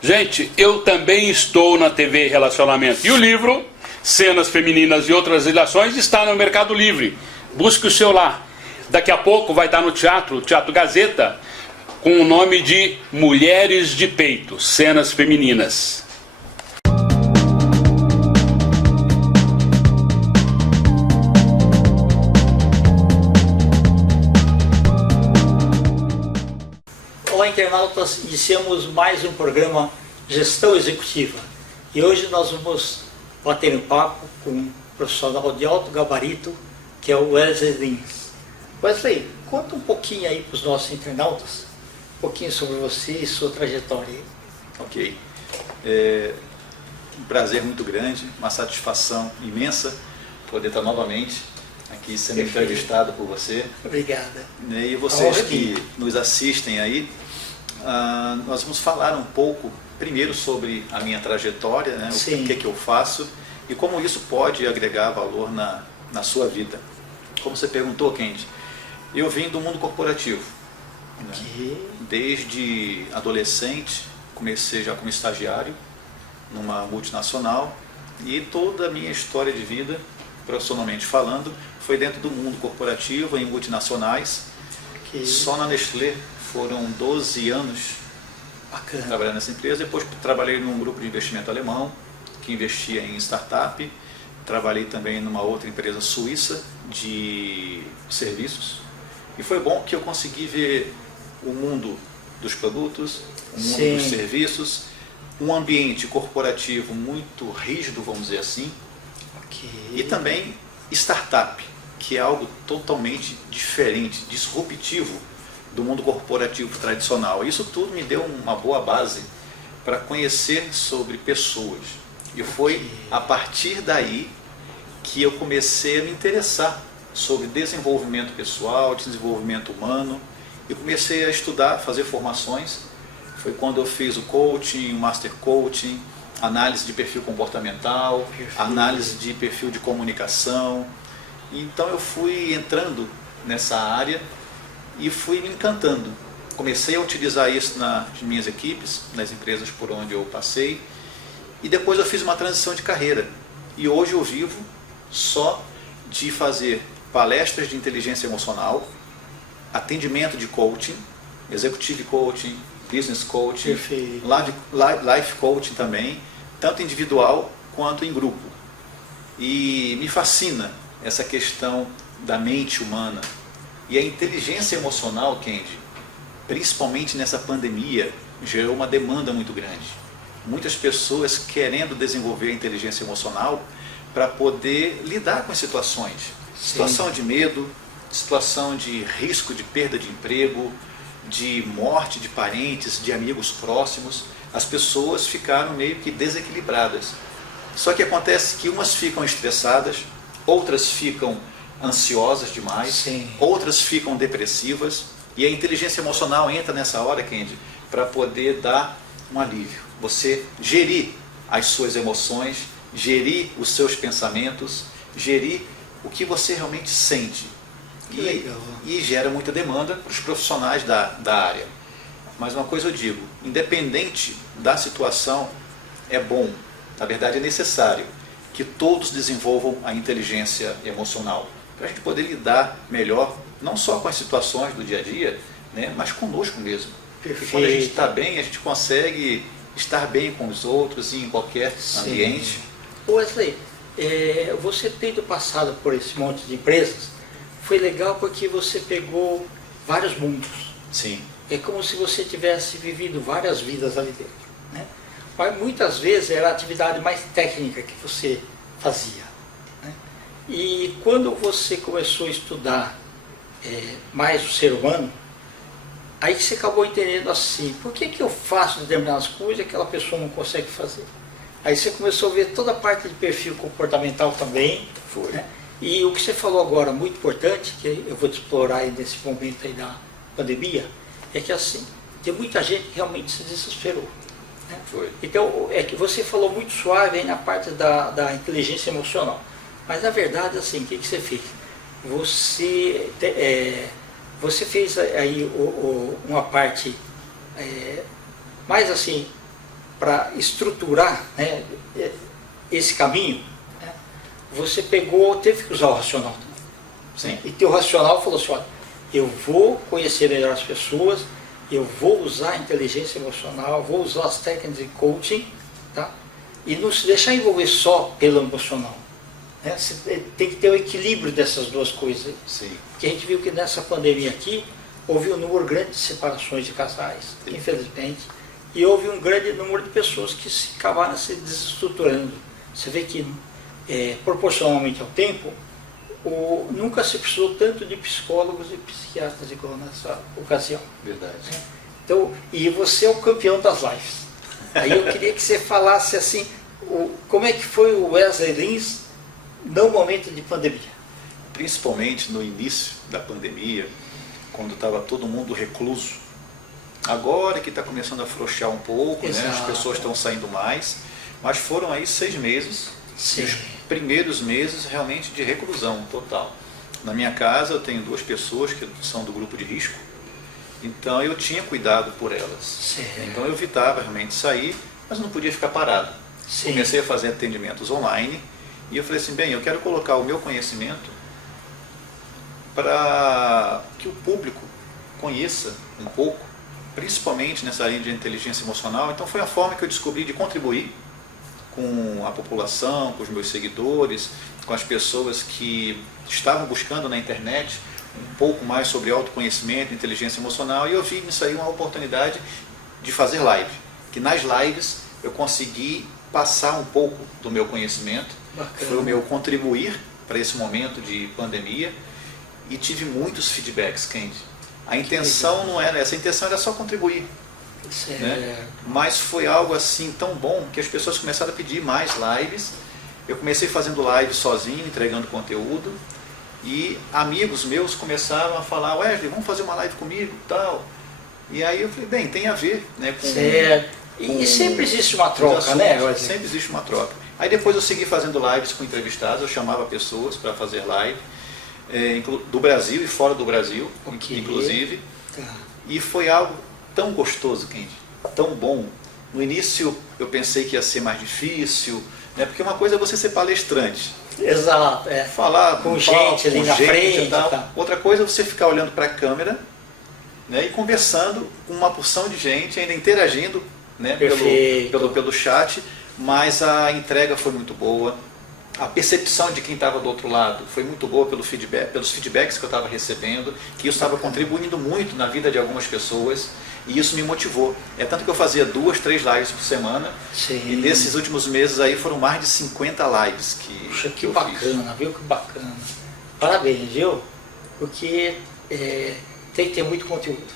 Gente, eu também estou na TV Relacionamento. E o livro, Cenas Femininas e Outras Relações, está no Mercado Livre. Busque o seu lá. Daqui a pouco vai estar no Teatro Gazeta, com o nome de Mulheres de Peito, Cenas Femininas. Olá, internautas, iniciamos mais um programa Gestão Executiva e hoje nós vamos bater um papo com um profissional de alto gabarito que é o Wesley Lins. Wesley, conta um pouquinho aí para os nossos internautas, um pouquinho sobre você e sua trajetória. Ok, um prazer muito grande, uma satisfação imensa poder estar novamente aqui sendo entrevistado por você. Obrigada. E vocês que nos assistem aí, nós vamos falar um pouco, primeiro, sobre a minha trajetória, né, o que eu faço e como isso pode agregar valor na sua vida. Como você perguntou, Kendi, eu vim do mundo corporativo. Né? Desde adolescente, comecei já como estagiário numa multinacional e toda a minha história de vida, profissionalmente falando, foi dentro do mundo corporativo, em multinacionais. Só na Nestlé foram 12 anos trabalhando nessa empresa. Depois trabalhei num grupo de investimento alemão, que investia em startup. Trabalhei também numa outra empresa suíça de serviços. E foi bom que eu consegui ver o mundo dos produtos, o mundo dos serviços, um ambiente corporativo muito rígido, vamos dizer assim, e também startup, que é algo totalmente diferente, disruptivo do mundo corporativo tradicional. Isso tudo me deu uma boa base para conhecer sobre pessoas. E foi a partir daí que eu comecei a me interessar sobre desenvolvimento pessoal, desenvolvimento humano, e comecei a estudar, fazer formações. Foi quando eu fiz o coaching, o master coaching, análise de perfil comportamental, análise de perfil de comunicação. Então eu fui entrando nessa área e fui me encantando. Comecei a utilizar isso nas minhas equipes, nas empresas por onde eu passei, e depois eu fiz uma transição de carreira. E hoje eu vivo só de fazer palestras de inteligência emocional, atendimento de coaching, executive coaching, business coaching, life coaching também, tanto individual quanto em grupo. E me fascina essa questão da mente humana. E a inteligência emocional, Kendi, principalmente nessa pandemia, gerou uma demanda muito grande. Muitas pessoas querendo desenvolver a inteligência emocional para poder lidar com as situações. Situação de medo, situação de risco de perda de emprego, de morte de parentes, de amigos próximos. As pessoas ficaram meio que desequilibradas. Só que acontece que umas ficam estressadas, outras ficam ansiosas demais, outras ficam depressivas, e a inteligência emocional entra nessa hora, Kendi, para poder dar um alívio. Você gerir as suas emoções, gerir os seus pensamentos, gerir o que você realmente sente. E gera muita demanda para os profissionais da área. Mas uma coisa eu digo, independente da situação, é bom, na verdade é necessário, que todos desenvolvam a inteligência emocional, para a gente poder lidar melhor, não só com as situações do dia a dia, né, mas conosco mesmo. Porque quando a gente está bem, a gente consegue estar bem com os outros e em qualquer ambiente. Wesley, você tendo passado por esse monte de empresas, foi legal porque você pegou vários mundos. Sim. É como se você tivesse vivido várias vidas ali dentro, né? Mas muitas vezes era a atividade mais técnica que você fazia, né? E quando você começou a estudar mais o ser humano, aí você acabou entendendo assim, por que eu faço determinadas coisas e aquela pessoa não consegue fazer? Aí você começou a ver toda a parte de perfil comportamental também. Né? E o que você falou agora, muito importante, que eu vou te explorar aí nesse momento aí da pandemia, é que assim, tem muita gente que realmente se desesperou. Né? Então, é que você falou muito suave aí na parte da inteligência emocional. Mas na verdade, assim, o que você fez? Você fez aí uma parte mais assim, para estruturar, né, esse caminho, né, você teve que usar o racional. Sim. E teu racional falou assim, olha, eu vou conhecer melhor as pessoas, eu vou usar a inteligência emocional, vou usar as técnicas de coaching, tá? E não se deixar envolver só pelo emocional. Né? Você tem que ter o equilíbrio dessas duas coisas. Sim. Porque a gente viu que nessa pandemia aqui, houve um número grande de separações de casais, infelizmente, e houve um grande número de pessoas que acabaram se desestruturando. Você vê que, proporcionalmente ao tempo, nunca se precisou tanto de psicólogos e psiquiatras igual nessa ocasião. Verdade. Então, e você é o campeão das lives. Aí eu queria que você falasse assim, como é que foi o Wesley Lins no momento de pandemia? Principalmente no início da pandemia, quando estava todo mundo recluso. Agora que está começando a afrouxar um pouco, né? As pessoas estão saindo mais, mas foram aí 6 meses. Sim. Os primeiros meses realmente de reclusão total. Na minha casa eu tenho 2 pessoas que são do grupo de risco, então eu tinha cuidado por elas. Sim. Então eu evitava realmente sair, mas não podia ficar parado. Sim. Comecei a fazer atendimentos online e eu falei assim, bem, eu quero colocar o meu conhecimento para que o público conheça um pouco, principalmente nessa linha de inteligência emocional. Então foi a forma que eu descobri de contribuir com a população, com os meus seguidores, com as pessoas que estavam buscando na internet um pouco mais sobre autoconhecimento, inteligência emocional, e eu vi nisso aí uma oportunidade de fazer live, que nas lives eu consegui passar um pouco do meu conhecimento. Bacana. Foi o meu contribuir para esse momento de pandemia, e tive muitos feedbacks, Kendi. A intenção não era essa, a intenção era só contribuir. Né? Mas foi algo assim tão bom que as pessoas começaram a pedir mais lives. Eu comecei fazendo live sozinho, entregando conteúdo, e amigos meus começaram a falar, Wesley, vamos fazer uma live comigo e tal. E aí eu falei, bem, tem a ver, né, com... Certo. E sempre existe uma troca, né, Wesley? Sempre existe uma troca. Aí depois eu segui fazendo lives com entrevistados, eu chamava pessoas para fazer live, do Brasil e fora do Brasil, inclusive. Tá. E foi algo tão gostoso, Kendi, tão bom. No início eu pensei que ia ser mais difícil, né, porque uma coisa é você ser palestrante. Exato, falar com gente ali na frente e tal. Tá. Outra coisa é você ficar olhando para a câmera, né, e conversando com uma porção de gente, ainda interagindo, né, pelo chat, mas a entrega foi muito boa. A percepção de quem estava do outro lado foi muito boa pelos feedbacks que eu estava recebendo, que eu estava contribuindo muito na vida de algumas pessoas, e isso me motivou. É tanto que eu fazia 2, 3 lives por semana. Sim. E nesses últimos meses aí foram mais de 50 lives que Puxa, que eu bacana, fiz. Viu? Que bacana. Parabéns, viu? Porque tem que ter muito conteúdo.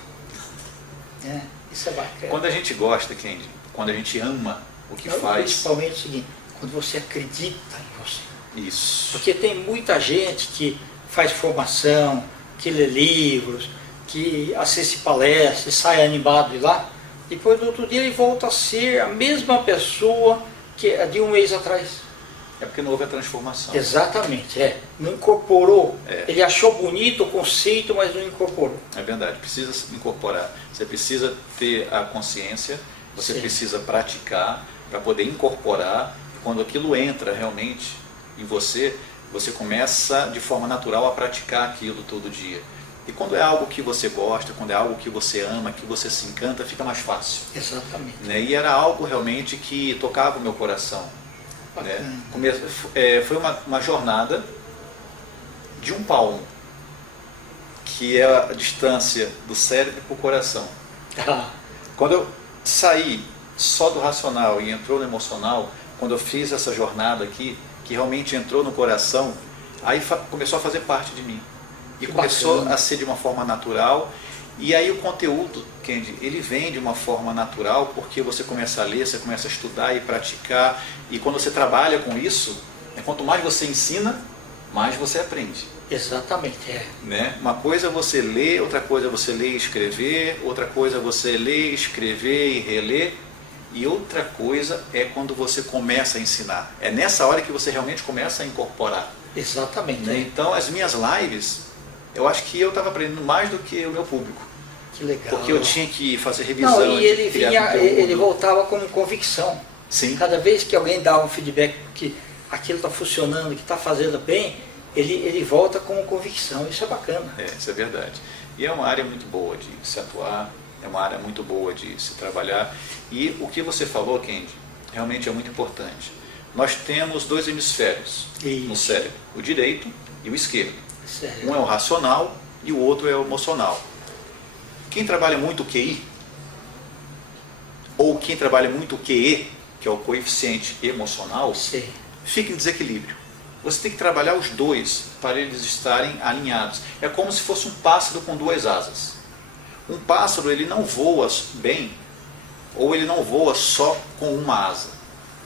Isso é bacana. Quando a gente gosta, Kendi, quando a gente ama o que faz... Principalmente o seguinte, quando você acredita em você. Isso. Porque tem muita gente que faz formação, que lê livros, que assiste palestras, sai animado de lá, depois no outro dia ele volta a ser a mesma pessoa que de um mês atrás. É porque não houve a transformação. Exatamente, não incorporou. Ele achou bonito o conceito, mas não incorporou. É verdade, precisa incorporar. Você precisa ter a consciência, você precisa praticar para poder incorporar. Quando aquilo entra realmente em você, você começa de forma natural a praticar aquilo todo dia. E quando é algo que você gosta, quando é algo que você ama, que você se encanta, fica mais fácil. Exatamente. Né? E era algo realmente que tocava o meu coração. Né? Foi uma jornada de 1 palmo, que é a distância do cérebro para o coração. Quando eu saí só do racional e entrou no emocional, quando eu fiz essa jornada aqui, que realmente entrou no coração, aí começou a fazer parte de mim. E começou a ser de uma forma natural. E aí o conteúdo, Kendi, ele vem de uma forma natural, porque você começa a ler, você começa a estudar e praticar. E quando você trabalha com isso, quanto mais você ensina, mais você aprende. Exatamente, Né? Uma coisa é você ler, outra coisa é você ler e escrever, outra coisa é você ler, escrever e reler. E outra coisa é quando você começa a ensinar. É nessa hora que você realmente começa a incorporar. Exatamente. Né? Então, as minhas lives, eu acho que eu estava aprendendo mais do que o meu público. Que legal. Porque eu tinha que fazer revisão. Não, e ele voltava com convicção. Sim. Cada vez que alguém dá um feedback que aquilo está funcionando, que está fazendo bem, ele volta com convicção. Isso é bacana. Isso é verdade. E é uma área muito boa de se atuar, é uma área muito boa de se trabalhar. E o que você falou, Kendi, realmente é muito importante. Nós temos 2 hemisférios no cérebro, o direito e o esquerdo. Sério? Um é o racional e o outro é o emocional. Quem trabalha muito o QI, ou quem trabalha muito o QE, que é o coeficiente emocional, Sim. fica em desequilíbrio. Você tem que trabalhar os dois para eles estarem alinhados. É como se fosse um pássaro com 2 asas. Um pássaro, ele não voa bem, ou ele não voa só com uma asa.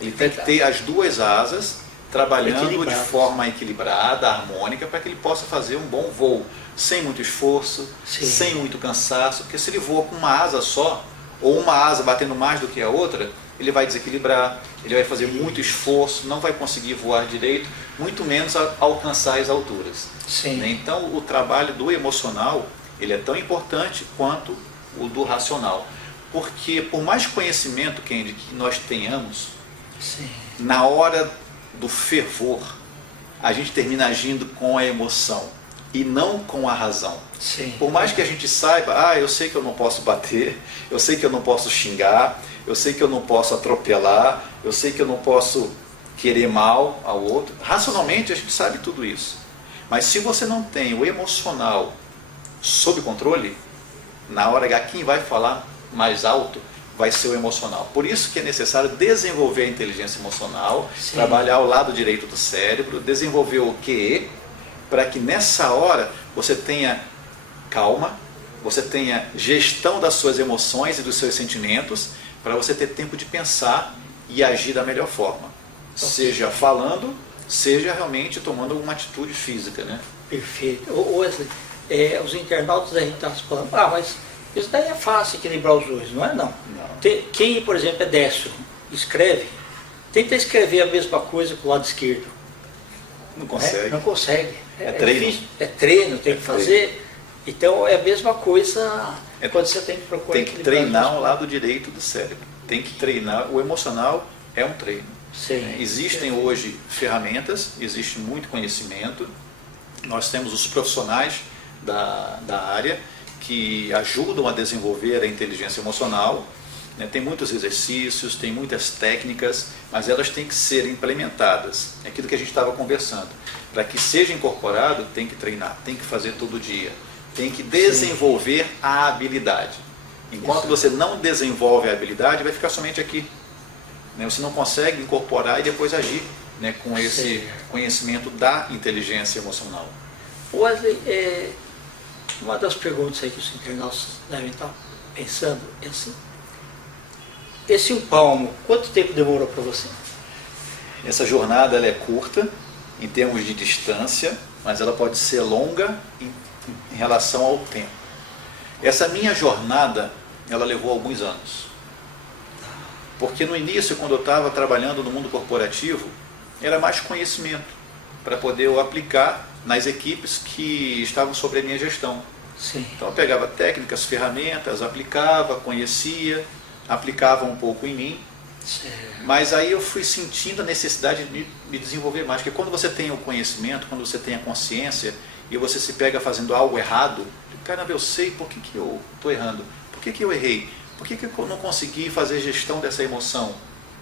Ele tem que ter as 2 asas trabalhando de forma equilibrada, harmônica, para que ele possa fazer um bom voo, sem muito esforço, sem muito cansaço, porque se ele voa com uma asa só, ou uma asa batendo mais do que a outra, ele vai desequilibrar, ele vai fazer muito esforço, não vai conseguir voar direito, muito menos alcançar as alturas. Sim. Então o trabalho do emocional, ele é tão importante quanto o do racional, porque por mais conhecimento, Kendi, que nós tenhamos, Sim. na hora do fervor, a gente termina agindo com a emoção e não com a razão. Sim. Por mais que a gente saiba, eu sei que eu não posso bater, eu sei que eu não posso xingar, eu sei que eu não posso atropelar, eu sei que eu não posso querer mal ao outro. Racionalmente a gente sabe tudo isso. Mas se você não tem o emocional sob controle, na hora H quem vai falar mais alto vai ser o emocional. Por isso que é necessário desenvolver a inteligência emocional, trabalhar ao lado direito do cérebro, desenvolver o QE, para que nessa hora você tenha calma, você tenha gestão das suas emoções e dos seus sentimentos, para você ter tempo de pensar e agir da melhor forma. Seja falando, seja realmente tomando alguma atitude física, né? Perfeito. Wesley, os internautas a gente está falando, mas isso daí é fácil equilibrar os dois, não é não? Quem, por exemplo, é destro, escreve, tenta escrever a mesma coisa com o lado esquerdo. Não consegue. Não consegue. É treino. Difícil. É treino, tem que fazer. Então é a mesma coisa quando você tem que procurar. Tem que treinar o lado direito do cérebro. Tem que treinar. O emocional é um treino. Sim. Existem hoje ferramentas, existe muito conhecimento. Nós temos os profissionais da área que ajudam a desenvolver a inteligência emocional. Tem muitos exercícios, tem muitas técnicas, mas elas têm que ser implementadas. É aquilo que a gente estava conversando. Para que seja incorporado, tem que treinar, tem que fazer todo dia. Tem que desenvolver a habilidade. Enquanto você não desenvolve a habilidade, vai ficar somente aqui. Você não consegue incorporar e depois agir com esse conhecimento da inteligência emocional. Wesley, uma das perguntas aí que os internautas devem estar pensando é assim: esse 1 palmo, quanto tempo demorou para você? Essa jornada ela é curta em termos de distância, mas ela pode ser longa em relação ao tempo. Essa minha jornada, ela levou alguns anos. Porque no início, quando eu estava trabalhando no mundo corporativo, era mais conhecimento para poder eu aplicar nas equipes que estavam sob a minha gestão. Sim. Então eu pegava técnicas, ferramentas, aplicava, conhecia, aplicava um pouco em mim. Mas aí eu fui sentindo a necessidade de me desenvolver mais. Porque quando você tem o conhecimento, quando você tem a consciência e você se pega fazendo algo errado, caramba, eu sei por que eu estou errando, por que eu errei, por que eu não consegui fazer gestão dessa emoção.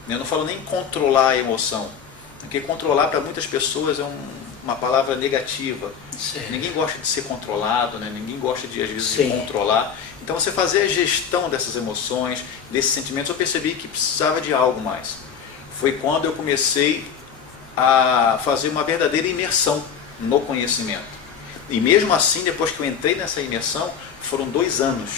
Eu não falo nem controlar a emoção, porque controlar para muitas pessoas é uma palavra negativa. Ninguém gosta de ser controlado, ninguém gosta de, às vezes, de controlar. Então você fazer a gestão dessas emoções, desses sentimentos, eu percebi que precisava de algo mais. Foi quando eu comecei a fazer uma verdadeira imersão no conhecimento. E mesmo assim, depois que eu entrei nessa imersão, foram 2 anos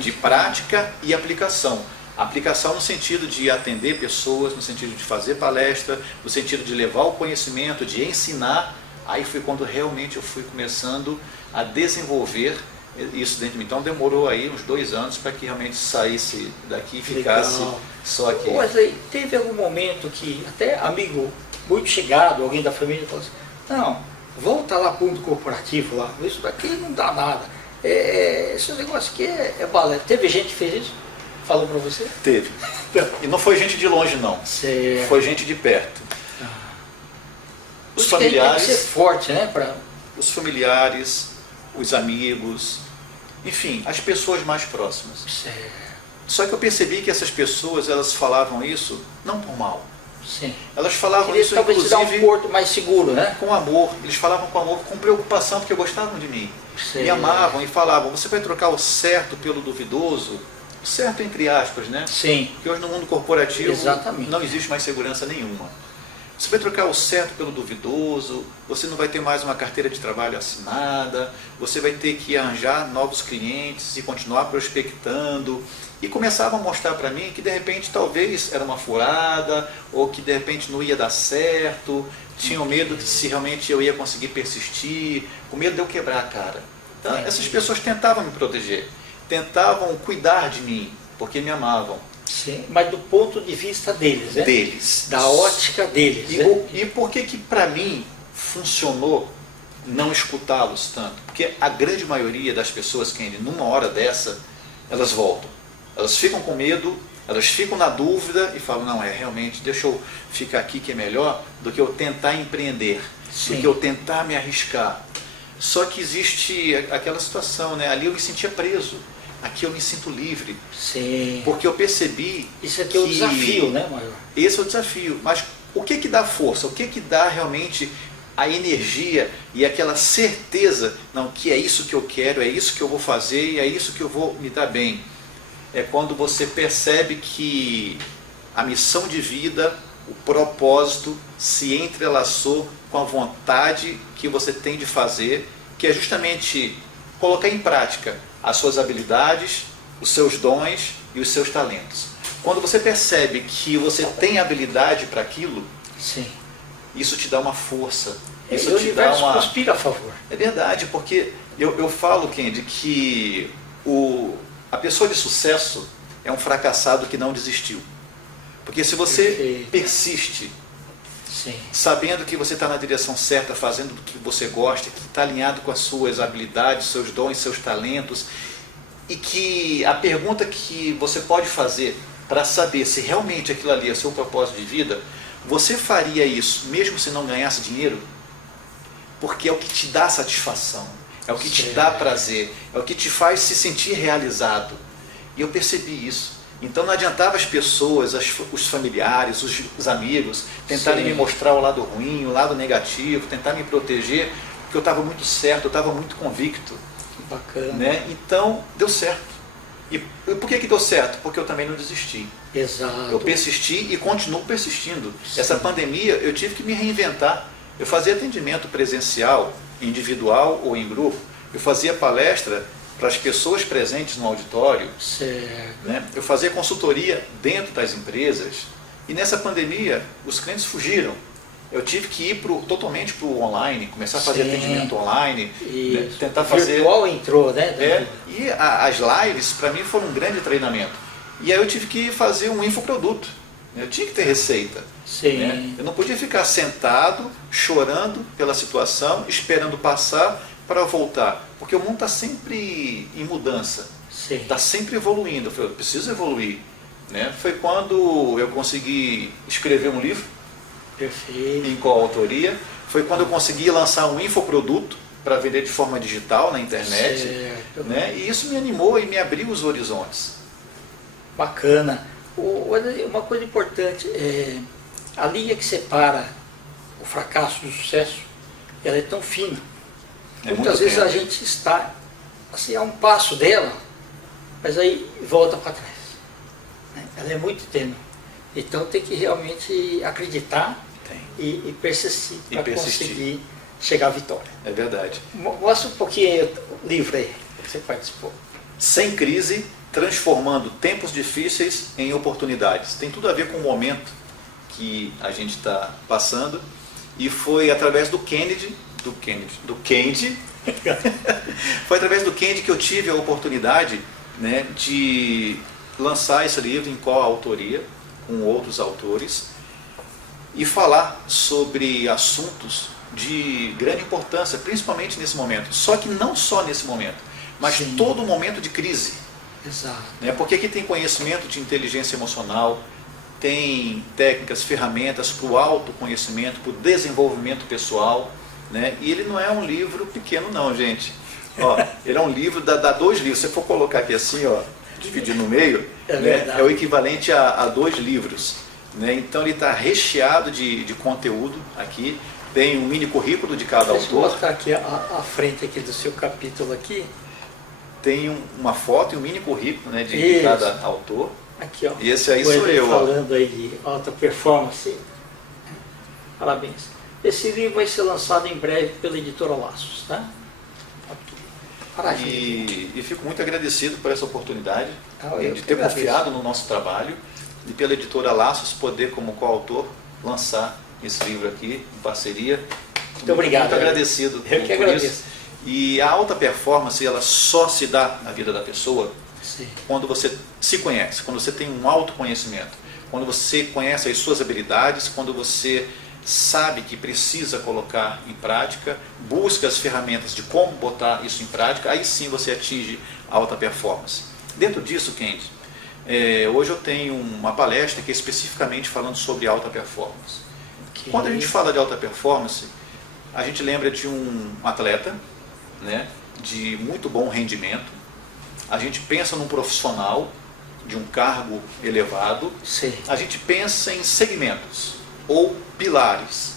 de prática e aplicação. Aplicação no sentido de atender pessoas, no sentido de fazer palestra, no sentido de levar o conhecimento, de ensinar. Aí foi quando realmente eu fui começando a desenvolver isso dentro de mim. Então demorou aí uns 2 anos para que realmente saísse daqui e ficasse só aqui. Mas aí, teve algum momento que até amigo muito chegado, alguém da família falou assim: não, volta lá para o mundo corporativo lá, isso daqui não dá nada. Esse negócio aqui é bala. Teve gente que fez isso? Falou para você? Teve. E não foi gente de longe, não. Certo. Foi gente de perto. Os Tem que familiares, ser forte, né? os familiares, os amigos, enfim, as pessoas mais próximas. Certo. Só que eu percebi que essas pessoas, elas falavam isso não por mal. Sim. Elas falavam Queria isso, talvez te dar um inclusive, porto mais seguro, né? com amor. Eles falavam com amor, com preocupação, porque gostavam de mim. Certo. Me amavam e falavam, você vai trocar o certo pelo duvidoso? O certo entre aspas, né? Sim. Porque hoje no mundo corporativo Exatamente. não existe mais segurança nenhuma. Você vai trocar o certo pelo duvidoso, você não vai ter mais uma carteira de trabalho assinada, você vai ter que arranjar novos clientes e continuar prospectando. E começavam a mostrar para mim que de repente talvez era uma furada, ou que de repente não ia dar certo, tinham medo de se realmente eu ia conseguir persistir, com medo de eu quebrar a cara. Então, essas pessoas tentavam me proteger, tentavam cuidar de mim, porque me amavam. Sim, mas do ponto de vista deles, né? Deles. Da ótica deles. E por que para mim funcionou não escutá-los tanto? Porque a grande maioria das pessoas que numa hora dessa, elas voltam. Elas ficam com medo, elas ficam na dúvida e falam, não, realmente, deixa eu ficar aqui que é melhor do que eu tentar empreender, Sim. do que eu tentar me arriscar. Só que existe aquela situação, né? Ali eu me sentia preso. Aqui eu me sinto livre. Sim. Porque eu percebi isso aqui é o desafio, né, Maior? Esse é o desafio. Mas o que dá força? O que dá realmente a energia e aquela certeza, não, que é isso que eu quero, é isso que eu vou fazer e é isso que eu vou me dar bem? É quando você percebe que a missão de vida, o propósito se entrelaçou com a vontade que você tem de fazer, que é justamente colocar em prática as suas habilidades, os seus dons e os seus talentos. Quando você percebe que você tem habilidade para aquilo, sim, isso te dá uma força. Isso o te dá universo uma... conspira a favor. É verdade, porque eu falo, Kendi, que a pessoa de sucesso é um fracassado que não desistiu. Porque se você persiste, sim, sabendo que você está na direção certa, fazendo o que você gosta, que está alinhado com as suas habilidades, seus dons, seus talentos, e que a pergunta que você pode fazer para saber se realmente aquilo ali é seu propósito de vida, você faria isso mesmo se não ganhasse dinheiro? Porque é o que te dá satisfação, é o que te dá prazer, é o que te faz se sentir realizado. E eu percebi isso. Então não adiantava as pessoas, os familiares, os amigos, tentarem me mostrar o lado ruim, o lado negativo, tentar me proteger, porque eu estava muito certo, eu estava muito convicto. Que bacana. Né? Então deu certo. E por que deu certo? Porque eu também não desisti. Exato. Eu persisti e continuo persistindo. Sim. Essa pandemia eu tive que me reinventar. Eu fazia atendimento presencial, individual ou em grupo. Eu fazia palestra para as pessoas presentes no auditório. Certo. Né? Eu fazia consultoria dentro das empresas. E nessa pandemia, os clientes fugiram. Eu tive que ir totalmente para o online, começar a fazer atendimento online, né? Tentar fazer... virtual entrou, né? E as lives, para mim, foram um grande treinamento. E aí eu tive que fazer um infoproduto. Eu tinha que ter receita. Sim. Né? Eu não podia ficar sentado, chorando pela situação, esperando passar para voltar. Porque o mundo está sempre em mudança. Está sempre evoluindo. Eu falei, eu preciso evoluir. Né? Foi quando eu consegui escrever um livro. Perfeito. Em coautoria. Foi quando eu consegui lançar um infoproduto para vender de forma digital na internet. Certo. Né? E isso me animou e me abriu os horizontes. Bacana. Uma coisa importante, a linha que separa o fracasso do sucesso, ela é tão fina. Muitas vezes a gente está assim, a um passo dela, mas aí volta para trás. Né? Ela é muito tênue. Então tem que realmente acreditar e persistir para conseguir chegar à vitória. É verdade. Mostra um pouquinho o livro aí que você participou. Sem crise, transformando tempos difíceis em oportunidades. Tem tudo a ver com o momento que a gente está passando. E foi através do Kendi, foi através do Kendi que eu tive a oportunidade, né, de lançar esse livro em coautoria com outros autores e falar sobre assuntos de grande importância, principalmente nesse momento. Só que não só nesse momento, mas Sim. todo momento de crise. Exato. Né? Porque aqui tem conhecimento de inteligência emocional, tem técnicas, ferramentas para o autoconhecimento, para o desenvolvimento pessoal, né? E ele não é um livro pequeno não, gente. Ó, ele é um livro, dá 2 livros. Se você for colocar aqui assim, ó, dividir no meio, né, é o equivalente a 2 livros. Né? Então ele está recheado de conteúdo aqui. Tem um mini currículo de cada Deixa eu autor. mostrar aqui a frente aqui do seu capítulo aqui. Tem uma foto e um mini currículo, né, de cada autor. Aqui, ó. E esse aí sou eu. Falando aí de alta performance. Parabéns. Esse livro vai ser lançado em breve pela editora Laços, tá? E fico muito agradecido por essa oportunidade de ter agradeço. confiado no nosso trabalho e pela editora Laços poder, como coautor, lançar esse livro aqui em parceria. Muito obrigado. Muito agradecido Eu que agradeço. isso. E a alta performance, ela só se dá na vida da pessoa Sim. quando você se conhece, quando você tem um autoconhecimento, quando você conhece as suas habilidades, quando você sabe que precisa colocar em prática, busca as ferramentas de como botar isso em prática, aí sim você atinge a alta performance. Dentro disso, Kendi, hoje eu tenho uma palestra que é especificamente falando sobre alta performance. Okay. Quando a gente fala de alta performance, a gente lembra de um atleta, né, de muito bom rendimento, a gente pensa num profissional de um cargo elevado, Sim. a gente pensa em segmentos ou pilares.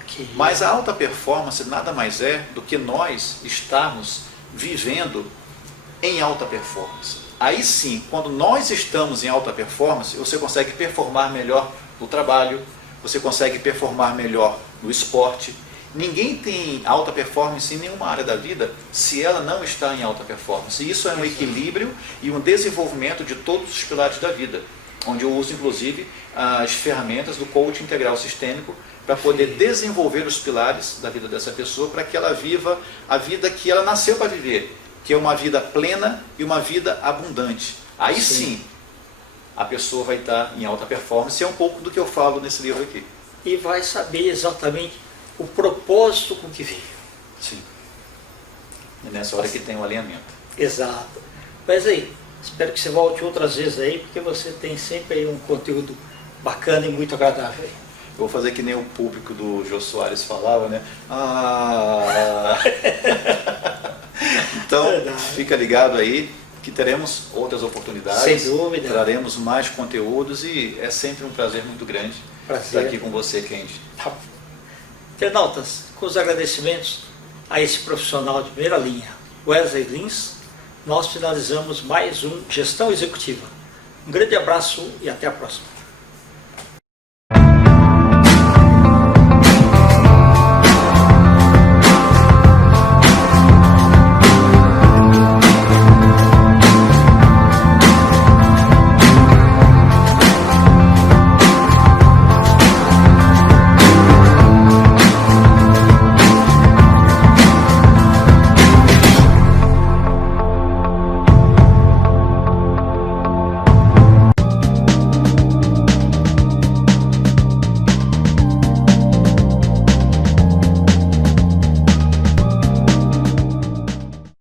Okay. Mas a alta performance nada mais é do que nós estarmos vivendo em alta performance. Aí sim, quando nós estamos em alta performance, você consegue performar melhor no trabalho, você consegue performar melhor no esporte. Ninguém tem alta performance em nenhuma área da vida se ela não está em alta performance. E isso é um equilíbrio e um desenvolvimento de todos os pilares da vida, onde eu uso inclusive as ferramentas do coaching integral sistêmico para poder desenvolver os pilares da vida dessa pessoa para que ela viva a vida que ela nasceu para viver, que é uma vida plena e uma vida abundante. Aí sim, a pessoa vai estar em alta performance, e é um pouco do que eu falo nesse livro aqui. E vai saber exatamente o propósito com que veio. Sim. E nessa hora que tem um alinhamento. Exato. Mas aí, espero que você volte outras vezes aí, porque você tem sempre aí um conteúdo bacana e muito agradável. Eu vou fazer que nem o público do Jô Soares falava, né? Então, fica ligado aí que teremos outras oportunidades. Sem dúvida. Traremos mais conteúdos e é sempre um prazer muito grande estar aqui com você, Kendi. Internautas, com os agradecimentos a esse profissional de primeira linha, Wesley Lins, nós finalizamos mais um Gestão Executiva. Um grande abraço e até a próxima.